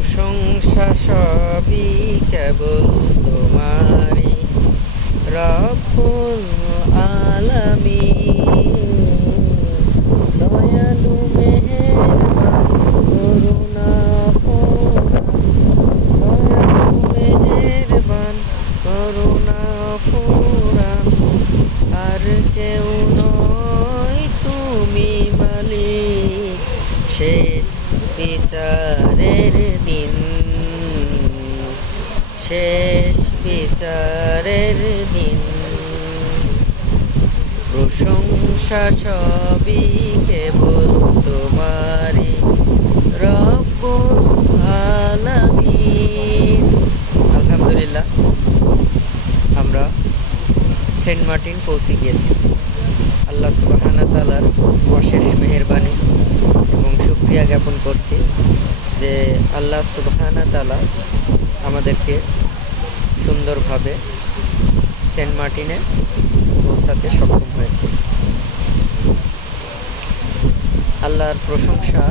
প্রশংসা সবই কেবল তোমারই। রব্বুল আলামিন দয়ালু মেহেরবান, করুণা দয়ালু মেহেরবান, করুণা ফুরান। আর কেউ নয় তুমি মালিক। শেষ দিন শেষ বিচারের দিন। প্রশংসা সবই কেবল তোমারই। রব্বুল আলামিন আলহামদুলিল্লাহ, আমরা সেন্ট মার্টিন পৌঁছে গিয়েছি। আল্লাহ সুবাহানা তালার অশেষ মেহরবানি এবং শুক্রিয়া জ্ঞাপন করছি যে আল্লাহ সুবাহানা তালা আমাদেরকে সুন্দরভাবে সেন্ট মার্টিনে পৌঁছাতে সক্ষম হয়েছে। আল্লাহর প্রশংসা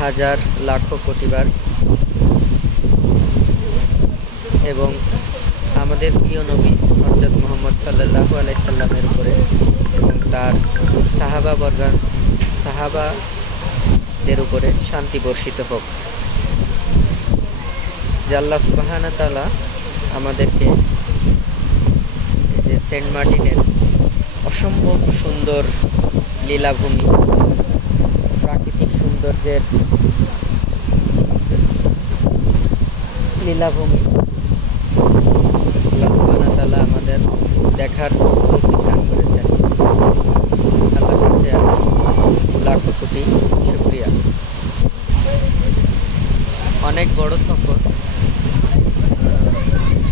হাজার লাখো কোটিবার এবং আমাদের প্রিয় নবী হজরত মোহাম্মদ সাল্লাহু আলাইসাল্লামের উপরে এবং তার সাহাবা বর্গান সাহাবাদের উপরে শান্তি বর্ষিত হোক। যে আল্লাহ সুবাহানা তালা আমাদেরকে যে সেন্ট মার্টিনের অসম্ভব সুন্দর লীলাভূমি, প্রাকৃতিক সৌন্দর্যের লীলাভূমি আল্লাহ সুবহানাহু ওয়া তাআলা আমাদের দেখার তৌফিক দান করেছেন। আল্লাহর কাছে লাখো কোটি শুকরিয়া। অনেক বড় সফর।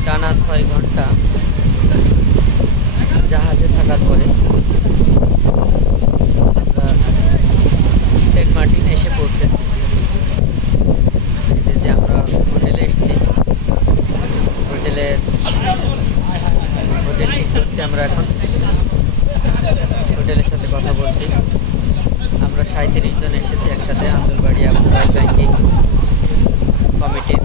টানা ছয় ঘণ্টা জাহাজে থাকার পরে আমরা সেন্ট মার্টিন এসে পৌঁছেছি। যে- আমরা হোটেলে এসেছি। হোটেলে হোটেল ঠিক করছি আমরা এখন হোটেলের সাথে কথা বলছি। আমরা সাঁত্রিশ জন এসেছি একসাথে আন্দুলবাড়ি এবং ব্যাংকিং কমিটির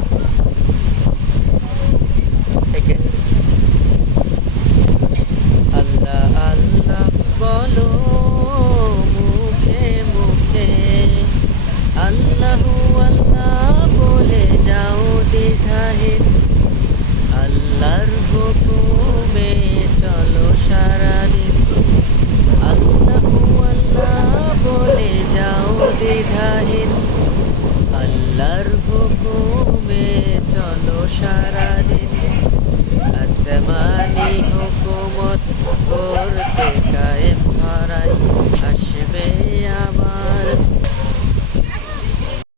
に